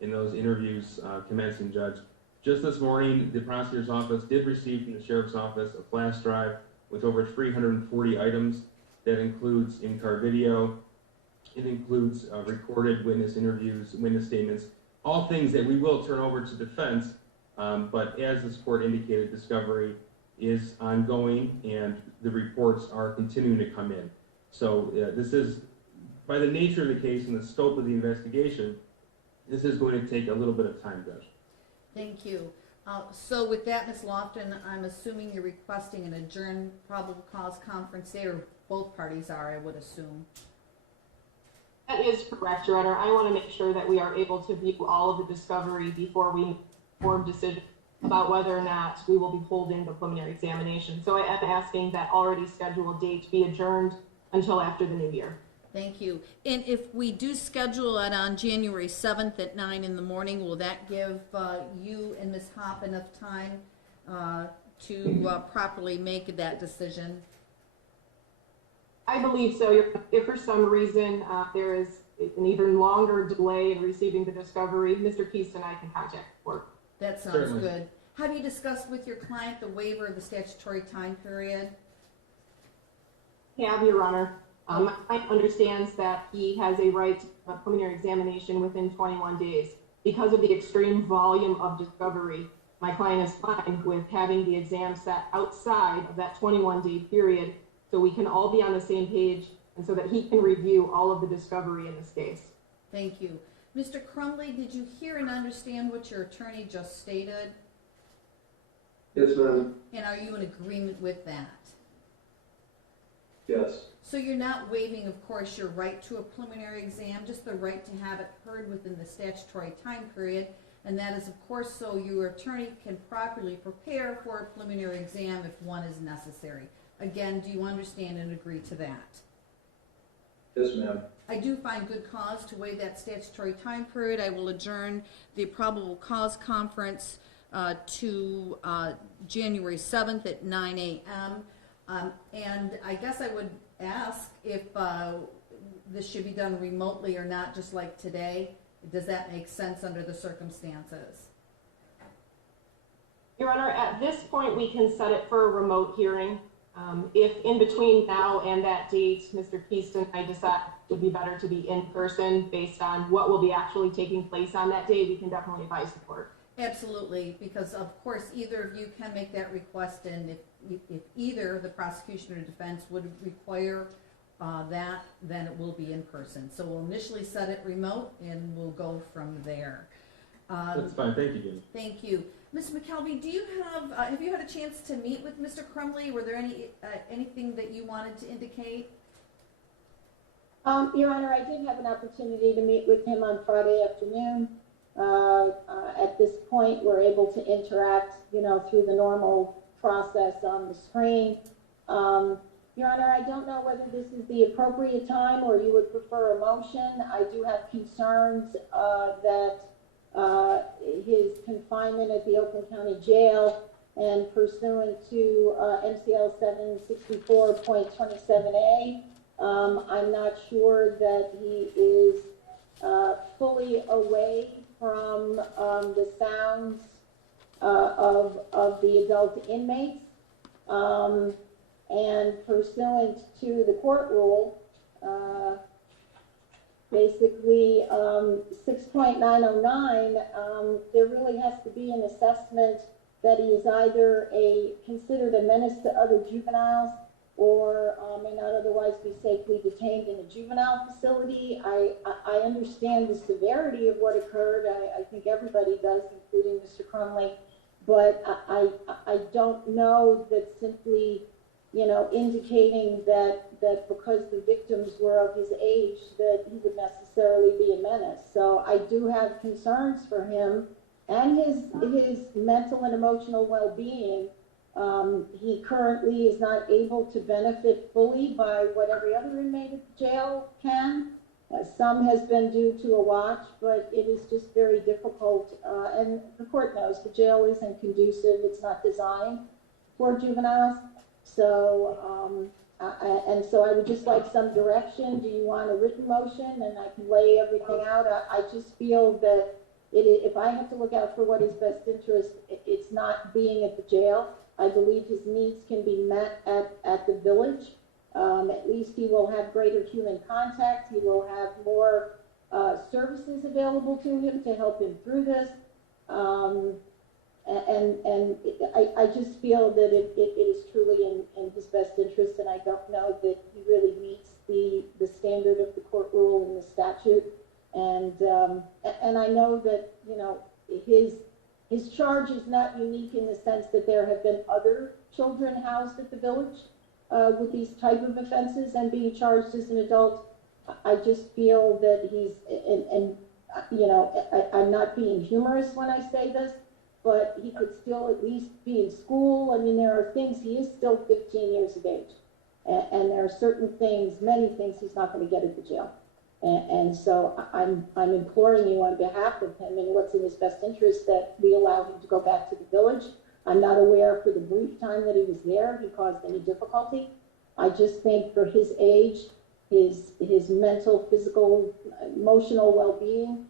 in those interviews commencing, Judge. Just this morning, the prosecutor's office did receive from the sheriff's office a flash drive with over 340 items. That includes in-car video. It includes recorded witness interviews, witness statements, all things that we will turn over to defense. But as this court indicated, discovery is ongoing and the reports are continuing to come in. So this is, by the nature of the case and the scope of the investigation, this is going to take a little bit of time, Judge. Thank you. So with that, Ms. Lofton, I'm assuming you're requesting an adjourned probable cause conference there. Both parties are, I would assume. That is correct, Your Honor. I want to make sure that we are able to view all of the discovery before we form decisions about whether or not we will be holding the preliminary examination. So I am asking that already scheduled date be adjourned until after the new year. Thank you. And if we do schedule it on January 7th at 9 in the morning, will that give you and Ms. Hopp enough time to properly make that decision? I believe so. If for some reason there is an even longer delay in receiving the discovery, Mr. Keast and I can contact the court. That sounds Certainly. good. Have you discussed with your client the waiver of the statutory time period? Have, Your Honor. My client understands that he has a right to a preliminary examination within 21 days. Because of the extreme volume of discovery, my client is fine with having the exam set outside of that 21-day period so we can all be on the same page and so that he can review all of the discovery in this case. Thank you. Mr. Crumley, did you hear and understand what your attorney just stated? Yes, ma'am. And are you in agreement with that? Yes. So you're not waiving, of course, your right to a preliminary exam, just the right to have it heard within the statutory time period, and that is, of course, so your attorney can properly prepare for a preliminary exam if one is necessary. Again, do you understand and agree to that? Yes, ma'am. I do find good cause to waive that statutory time period. I will adjourn the probable cause conference to January 7th at 9 a.m. And I guess I would ask if this should be done remotely or not, just like today. Does that make sense under the circumstances? Your Honor, at this point, we can set it for a remote hearing. If in between now and that date, Mr. Keast and I decide it would be better to be in person based on what will be actually taking place on that day, we can definitely advise the court. Absolutely, because of course either of you can make that request, and if either the prosecution or defense would require that, then it will be in person. So we'll initially set it remote and we'll go from there. That's fine. Thank you, Jimmy. Thank you. Ms. McKelvey, do you have you had a chance to meet with Mr. Crumley? Were there anything that you wanted to indicate? Your Honor, I did have an opportunity to meet with him on Friday afternoon. At this point, we're able to interact, through the normal process on the screen. Your Honor, I don't know whether this is the appropriate time or you would prefer a motion. I do have concerns that his confinement at the Oakland County Jail and pursuant to MCL 764.27A, I'm not sure that he is fully away from the sounds of the adult inmates. And pursuant to the court rule, basically 6.909, there really has to be an assessment that he is either considered a menace to other juveniles or may not otherwise be safely detained in a juvenile facility. I understand the severity of what occurred. I think everybody does, including Mr. Crumley, but I don't know that simply indicating that because the victims were of his age that he would necessarily be a menace. So I do have concerns for him and his mental and emotional well-being. He currently is not able to benefit fully by what every other inmate at the jail can. Some has been due to a watch, but it is just very difficult. And the court knows the jail isn't conducive. It's not designed for juveniles. So, so I would just like some direction. Do you want a written motion and I can lay everything out? I just feel that If I have to look out for what is best interest, it's not being at the jail. I believe his needs can be met at the village. At least he will have greater human contact. He will have more services available to him to help him through this. I just feel that it is truly in his best interest, and I don't know that he really meets the standard of the court rule and the statute. And I know that, you know, his charge is not unique in the sense that there have been other children housed at the village with these type of offenses and being charged as an adult. I just feel that he's, and you know, I'm not being humorous when I say this, but he could still at least be in school. I mean, there are things, he is still 15 years of age. And there are certain things, many things he's not going to get at the jail. And so I'm imploring you on behalf of him and what's in his best interest that we allow him to go back to the village. I'm not aware for the brief time that he was there he caused any difficulty. I just think for his age, his mental, physical, emotional well-being,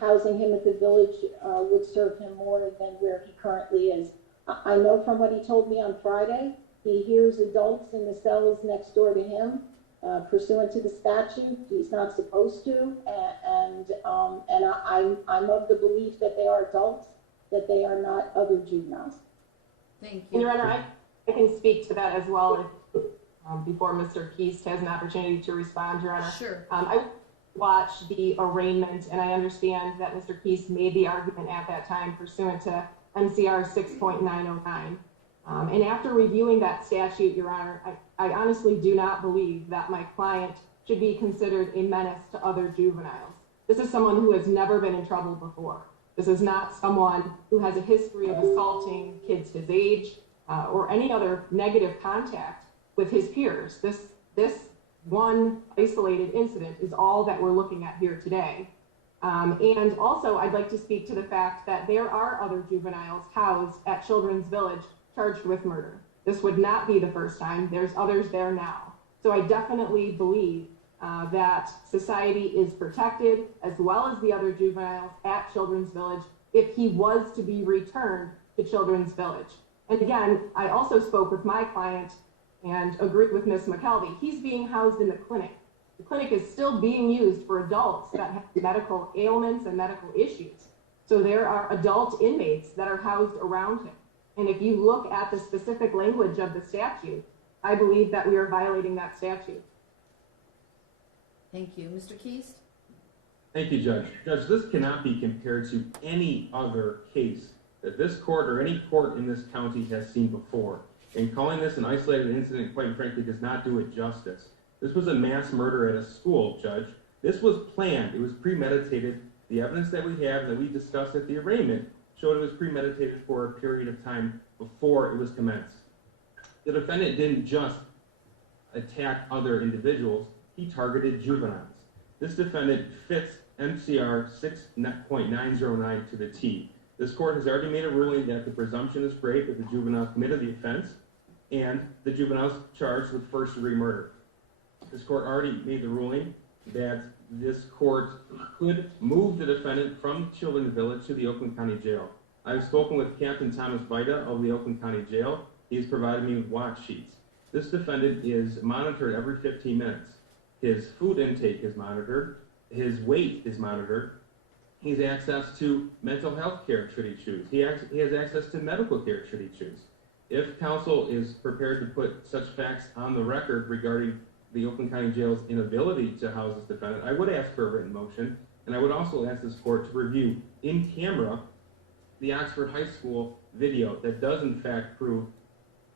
housing him at the village would serve him more than where he currently is. I know from what he told me on Friday, he hears adults in the cells next door to him. Pursuant to the statute, he's not supposed to, and I'm of the belief that they are adults, that they are not other juveniles. Thank And you. Your Honor, I can speak to that as well before Mr. Keast has an opportunity to respond, Your Honor. Sure. I watched the arraignment, and I understand that Mr. Keast made the argument at that time pursuant to MCR 6.909. And after reviewing that statute, Your Honor, I honestly do not believe that my client should be considered a menace to other juveniles. This is someone who has never been in trouble before. This is not someone who has a history of assaulting kids his age or any other negative contact with his peers. This one isolated incident is all that we're looking at here today. And also, I'd like to speak to the fact that there are other juveniles housed at Children's Village charged with murder. This would not be the first time. There's others there now. So I definitely believe that society is protected, as well as the other juveniles at Children's Village, if he was to be returned to Children's Village. And again, I also spoke with my client and agreed with Ms. McKelvey. He's being housed in the clinic. The clinic is still being used for adults that have medical ailments and medical issues. So there are adult inmates that are housed around him. And if you look at the specific language of the statute, I believe that we are violating that statute. Thank you. Mr. Keast? Thank you, Judge. Judge, this cannot be compared to any other case that this court or any court in this county has seen before. And calling this an isolated incident, quite frankly, does not do it justice. This was a mass murder at a school, Judge. This was planned. It was premeditated. The evidence that we have that we discussed at the arraignment showed it was premeditated for a period of time before it was commenced. The defendant didn't just attack other individuals, he targeted juveniles. This defendant fits MCR 6.909 to the T. This court has already made a ruling that the presumption is great that the juvenile committed the offense, and the juvenile's charged with first-degree murder. This court already made the ruling that this court could move the defendant from Children's Village to the Oakland County Jail. I've spoken with Captain Thomas Vita of the Oakland County Jail. He's provided me with watch sheets. This defendant is monitored every 15 minutes. His food intake is monitored. His weight is monitored. He has access to mental health care should he choose. He has access to medical care should he choose. If counsel is prepared to put such facts on the record regarding the Oakland County Jail's inability to house this defendant, I would ask for a written motion, and I would also ask this court to review in camera the Oxford High School video that does in fact prove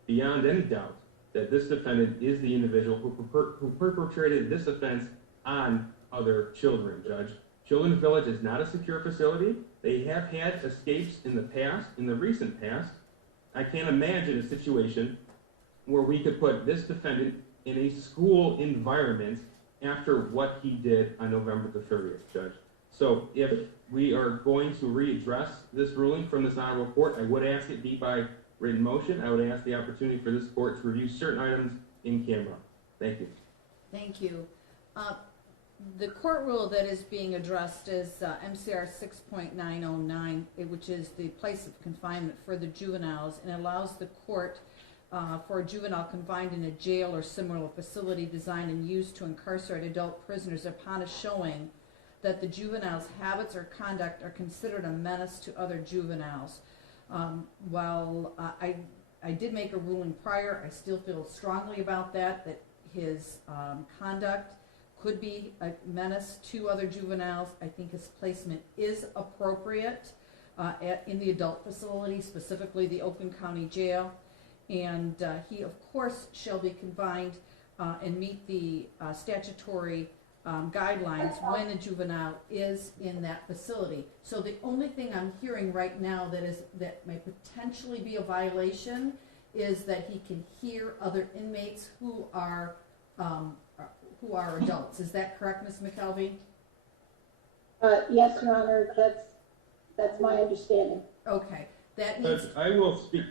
beyond any doubt that this defendant is the individual who perpetrated this offense on other children, Judge. Children's Village is not a secure facility. They have had escapes in the past, in the recent past. I can't imagine a situation where we could put this defendant in a school environment after what he did on November the 30th, Judge. So if we are going to readdress this ruling from this honorable court, I would ask it be by written motion. I would ask the opportunity for this court to review certain items in camera. Thank you. Thank you. The court rule that is being addressed is MCR 6.909, which is the place of confinement for the juveniles, and allows the court for a juvenile confined in a jail or similar facility designed and used to incarcerate adult prisoners upon a showing that the juvenile's habits or conduct are considered a menace to other juveniles. While I did make a ruling prior, I still feel strongly about that his conduct could be a menace to other juveniles. I think his placement is appropriate in the adult facility, specifically the Oakland County Jail. And he, of course, shall be confined and meet the statutory guidelines when a juvenile is in that facility. So the only thing I'm hearing right now that may potentially be a violation is that he can hear other inmates who are adults. Is that correct, Ms. McKelvey? Yes, Your Honor, that's my understanding. Okay, that needs, Judge, I will speak.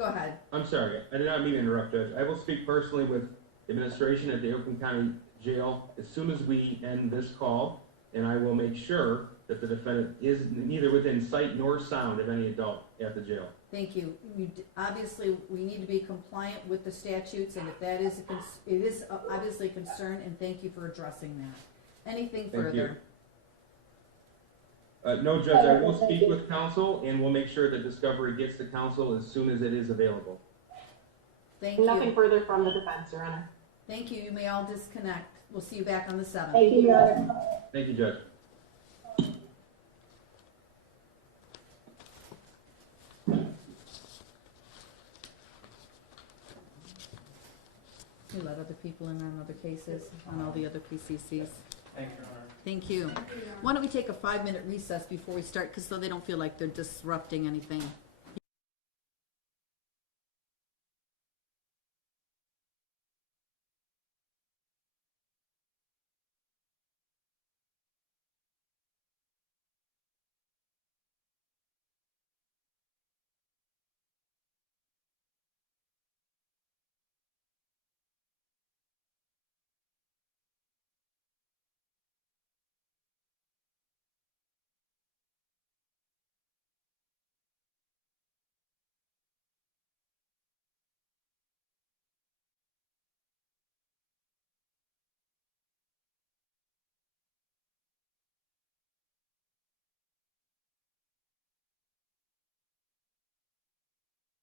go ahead. I'm sorry, I did not mean to interrupt, Judge. I will speak personally with administration at the Oakland County Jail as soon as we end this call, and I will make sure that the defendant is neither within sight nor sound of any adult at the jail. Thank you. Obviously, we need to be compliant with the statutes, and if that is, it is obviously a concern, and thank you for addressing that. Anything Thank you. further? No, Judge, I will speak with counsel, and we'll make sure that discovery gets to counsel as soon as it is available. Thank Nothing you. further from the defense, Your Honor. Thank you. You may all disconnect. We'll see you back on the 7th. Thank you, Your Honor. Thank you, Judge. You let other people in on other cases, on all the other PCCs. Thank you, Your Honor. Thank you. Why don't we take a 5-minute recess before we start, because so they don't feel like they're disrupting anything.